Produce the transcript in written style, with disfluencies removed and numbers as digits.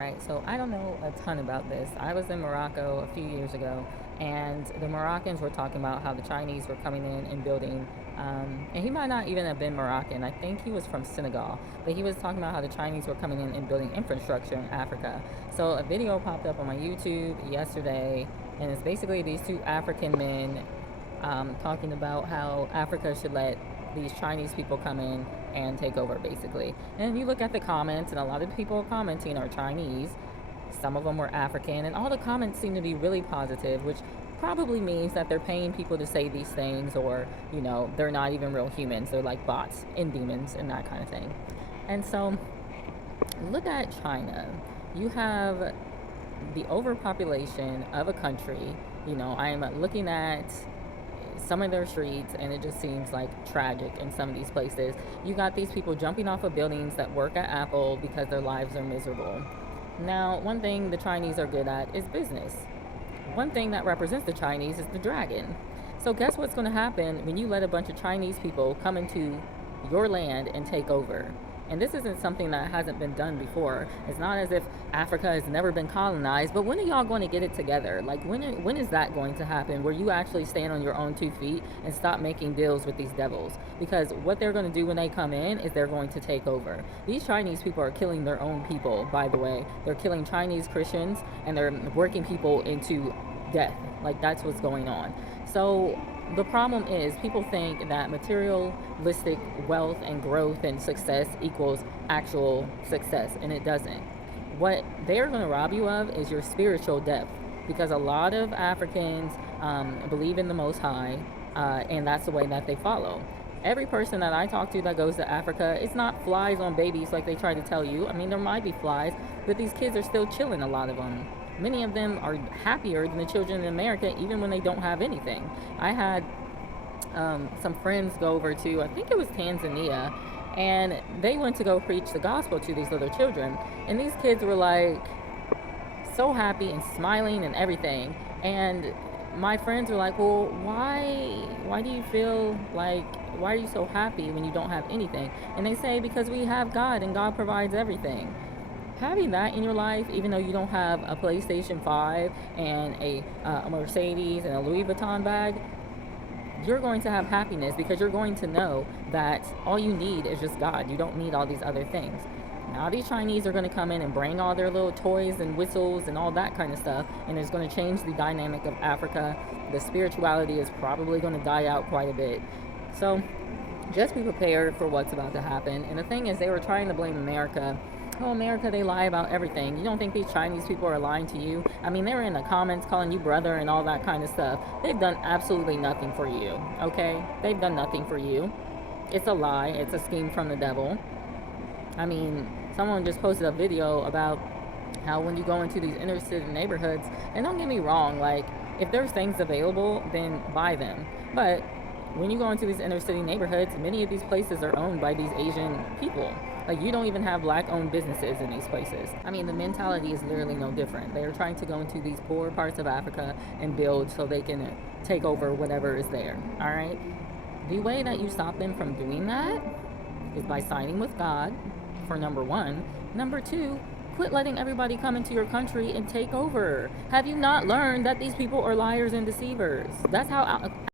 Right, so I don't know a ton about this. I was in Morocco a few years ago, and the Moroccans were talking about how the Chinese were coming in and building. And he might not even have been Moroccan. I think he was from Senegal, but he was talking about how the Chinese were coming in and building infrastructure in Africa. So a video popped up on my YouTube yesterday, and it's basically these two African men talking about how Africa should let these Chinese people come in and take over, basically. And you look at the comments, and a lot of the people commenting are Chinese. Some of them were African, and all the comments seem to be really positive, which probably means that they're paying people to say these things, or, they're not even real humans. They're like bots and demons and that kind of thing. And so, look at China. You have the overpopulation of a country. I'm looking at some of their streets, and it just seems like tragic in some of these places. You got these people jumping off of buildings that work at Apple because their lives are miserable. Now, one thing the Chinese are good at is business. One thing that represents the Chinese is the dragon. So guess what's going to happen when you let a bunch of Chinese people come into your land and take over? And this isn't something that hasn't been done before. It's not as if Africa has never been colonized, but when are y'all going to get it together? Like, when is that going to happen, where you actually stand on your own 2 feet and stop making deals with these devils? Because what they're going to do when they come in is they're going to take over. These Chinese people are killing their own people, by the way. They're killing Chinese Christians, and they're working people into death. Like, that's what's going on. So the problem is, people think that materialistic wealth and growth and success equals actual success, and it doesn't. What they're going to rob you of is your spiritual depth, because a lot of Africans believe in the Most High, and that's the way that they follow. Every person that I talk to that goes to Africa, it's not flies on babies like they try to tell you. I mean, there might be flies, but these kids are still chilling, a lot of them. Many of them are happier than the children in America, even when they don't have anything. I had some friends go over to, I think it was Tanzania, and they went to go preach the gospel to these little children. And these kids were like so happy and smiling and everything. And my friends were like, well, why do you feel like, why are you so happy when you don't have anything? And they say, because we have God, and God provides everything. Having that in your life, even though you don't have a PlayStation 5 and a Mercedes and a Louis Vuitton bag, you're going to have happiness, because you're going to know that all you need is just God. You don't need all these other things. Now these Chinese are going to come in and bring all their little toys and whistles and all that kind of stuff, and it's going to change the dynamic of Africa. The spirituality is probably going to die out quite a bit. So just be prepared for what's about to happen. And the thing is, they were trying to blame America. Oh, America, they lie about everything. You don't think these Chinese people are lying to you? I mean, they were in the comments calling you brother and all that kind of stuff. They've done absolutely nothing for you, okay? They've done nothing for you. It's a lie. It's a scheme from the devil. I mean, someone just posted a video about how when you go into these inner city neighborhoods, and don't get me wrong, like, if there's things available, then buy them. But when you go into these inner city neighborhoods, many of these places are owned by these Asian people. Like, you don't even have black-owned businesses in these places. I mean, the mentality is literally no different. They are trying to go into these poor parts of Africa and build so they can take over whatever is there, all right? The way that you stop them from doing that is by signing with God, for number one. Number two, quit letting everybody come into your country and take over. Have you not learned that these people are liars and deceivers? That's how